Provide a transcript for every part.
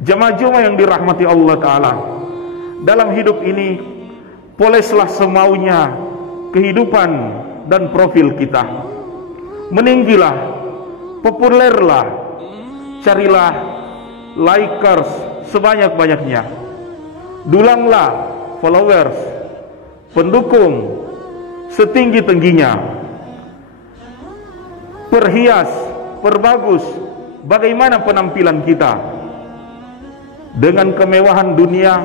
Jamaah-jamaah yang dirahmati Allah Ta'ala, dalam hidup ini poleslah semaunya kehidupan dan profil kita. Meninggilah, populerlah, carilah likers sebanyak-banyaknya, dulanglah followers, pendukung setinggi-tingginya, perhias, perbagus bagaimana penampilan kita dengan kemewahan dunia,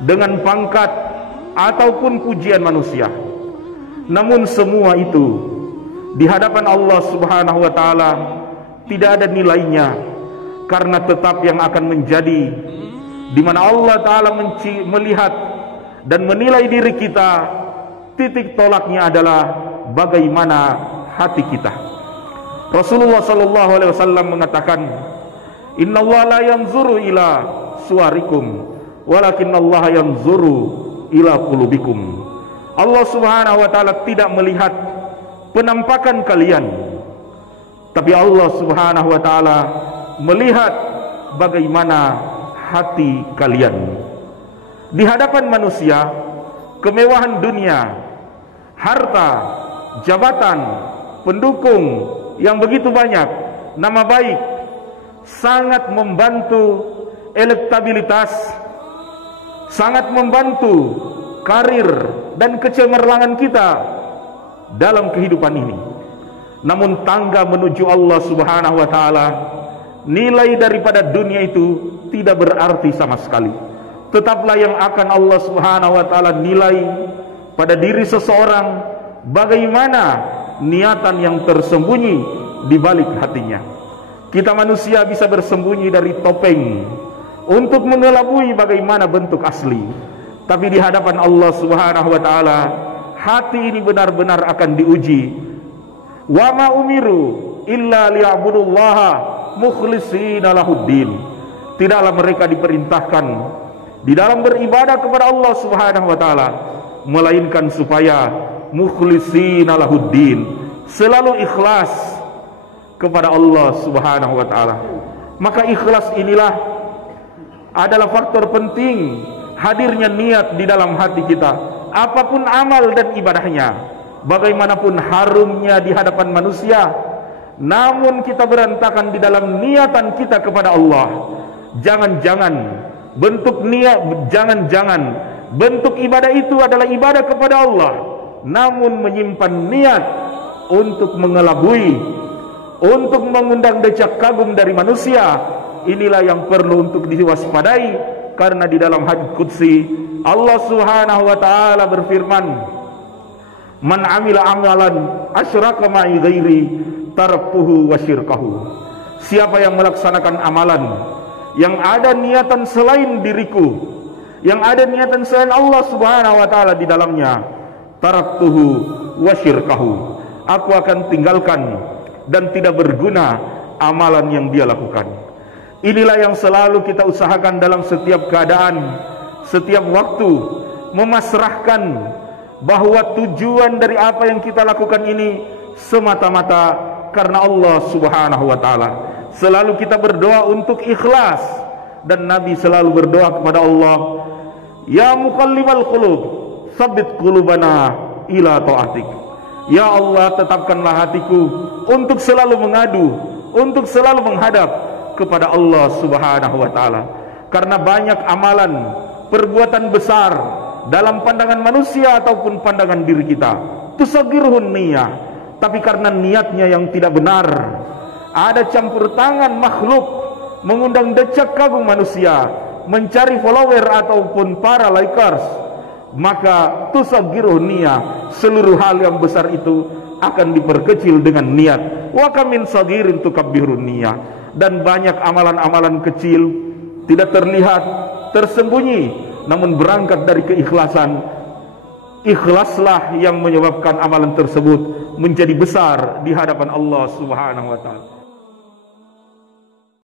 dengan pangkat ataupun pujian manusia. Namun semua itu di hadapan Allah Subhanahu wa Ta'ala tidak ada nilainya, karena tetap yang akan menjadi di mana Allah Ta'ala melihat dan menilai diri kita, titik tolaknya adalah bagaimana hati kita. Rasulullah sallallahu alaihi wasallam mengatakan, "Innallaha la yanzuru ila suwarikum, walakinnallaha yanzuru ila qulubikum." Allah Subhanahu wa Ta'ala tidak melihat penampakan kalian, tapi Allah Subhanahu wa Ta'ala melihat bagaimana hati kalian. Di hadapan manusia, kemewahan dunia, harta, jabatan, pendukung yang begitu banyak, nama baik, sangat membantu elektabilitas, sangat membantu karir dan kecemerlangan kita dalam kehidupan ini. Namun tangga menuju Allah Subhanahu wa Ta'ala, nilai daripada dunia itu tidak berarti sama sekali. Tetaplah yang akan Allah Subhanahu wa Ta'ala nilai pada diri seseorang bagaimana niatan yang tersembunyi di balik hatinya. Kita manusia bisa bersembunyi dari topeng untuk mengelabui bagaimana bentuk asli, tapi di hadapan Allah Subhanahu wa Ta'ala hati ini benar-benar akan diuji. Wa ma umiru illa liya'budullaha mukhlishina lahuddin. Tidaklah mereka diperintahkan di dalam beribadah kepada Allah Subhanahu wa Ta'ala melainkan supaya mukhlishina lahuddin, selalu ikhlas kepada Allah Subhanahu wa Ta'ala. Maka ikhlas inilah adalah faktor penting hadirnya niat di dalam hati kita. Apapun amal dan ibadahnya, bagaimanapun harumnya di hadapan manusia, namun kita berantakan di dalam niatan kita kepada Allah. Jangan-jangan bentuk niat, jangan-jangan bentuk ibadah itu adalah ibadah kepada Allah, namun menyimpan niat untuk mengelabui, untuk mengundang decak kagum dari manusia. Inilah yang perlu untuk diwaspadai, karena di dalam hadits qudsi Allah Subhanahu wa Ta'ala berfirman, "Man amila amalan asyraka ma'i ghairi taraktuhu wa syirkahu." Siapa yang melaksanakan amalan yang ada niatan selain diriku, yang ada niatan selain Allah Subhanahu wa Ta'ala di dalamnya, taraktuhu wa syirkahu, aku akan tinggalkan dan tidak berguna amalan yang dia lakukan. Inilah yang selalu kita usahakan dalam setiap keadaan, setiap waktu, memasrahkan bahwa tujuan dari apa yang kita lakukan ini semata-mata karena Allah Subhanahu wa Ta'ala. Selalu kita berdoa untuk ikhlas, dan Nabi selalu berdoa kepada Allah, "Ya muqallibal qulub, tsabbit qulubana ila ta'atik." Ya Allah, tetapkanlah hatiku untuk selalu mengadu, untuk selalu menghadap kepada Allah Subhanahu wa Ta'ala. Karena banyak amalan, perbuatan besar dalam pandangan manusia ataupun pandangan diri kita, tusagirhun niyah, tapi karena niatnya yang tidak benar, ada campur tangan makhluk mengundang decak kagum manusia, mencari follower ataupun para likers, maka tusagirhun niyah, seluruh hal yang besar itu akan diperkecil dengan niat. Wa kamin sagirin tukabbirun niyah. Dan banyak amalan-amalan kecil tidak terlihat, tersembunyi, namun berangkat dari keikhlasan. Ikhlaslah yang menyebabkan amalan tersebut menjadi besar di hadapan Allah Subhanahu wa Ta'ala.